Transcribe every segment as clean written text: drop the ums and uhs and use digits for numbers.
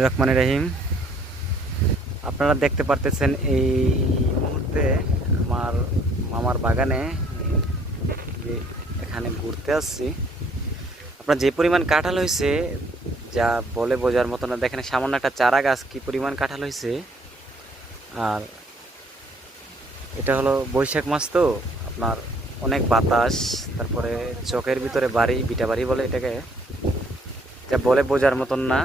রহমানির রহিম। আপনারা দেখতে পারতেছেন এই মুহূর্তে আমার মামার বাগানে যে এখানে ঘুরতে আসছি। আপনার যে পরিমাণ কাঁঠাল হয়েছে যা বলে বোঝার মতো না। দেখেন সামান্য একটা চারা গাছ কি পরিমাণ কাঁঠাল হয়েছে। আর এটা হলো বৈশাখ মাস, তো আপনার অনেক বাতাস, তারপরে চকের ভিতরে বাড়ি, বিটা বাড়ি বলে এটাকে, যা বলে বোঝার মতন না।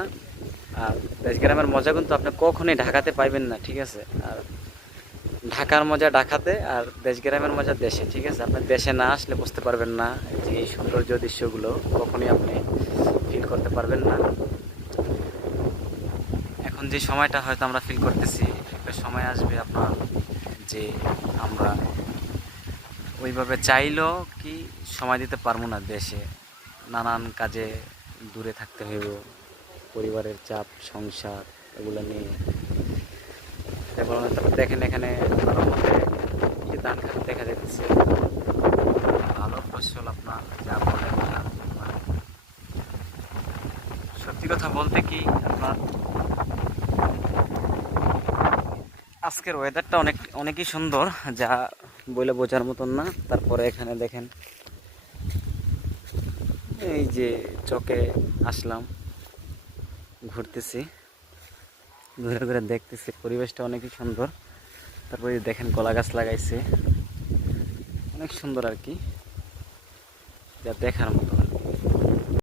আর দেশ গ্রামের মজা কিন্তু আপনি কখনোই ঢাকাতে পাইবেন না, ঠিক আছে। আর ঢাকার মজা ঢাকাতে, আর দেশ গ্রামের মজা দেশে, ঠিক আছে। আপনি দেশে না আসলে বুঝতে পারবেন না যে এই সৌন্দর্য দৃশ্যগুলো কখনোই আপনি ফিল করতে পারবেন না। এখন যে সময়টা হয়তো আমরা ফিল করতেছি, একটা সময় আসবে আপনার যে আমরা ওইভাবে চাইলেও কি সময় দিতে পারবো না দেশে। নানান কাজে দূরে থাকতে হইব, পরিবারের চাপ, সংসার, এগুলো নিয়ে। তারপর দেখেন এখানে যে ধান খেত দেখা যাচ্ছে, ভালো ফসল আপনার যা বলে না। সত্যি কথা বলতে কি আপনার আজকের ওয়েদারটা অনেকই সুন্দর, যা বলে বোঝার মতন না। তারপরে এখানে দেখেন এই যে চকে আসলাম, ঘুরতেছি, ঘুরে ঘুরে দেখতেছি, পরিবেশটা অনেকই সুন্দর। তারপরে দেখেন কলা গাছ লাগাইছে, অনেক সুন্দর আর কি, যা দেখার মতো।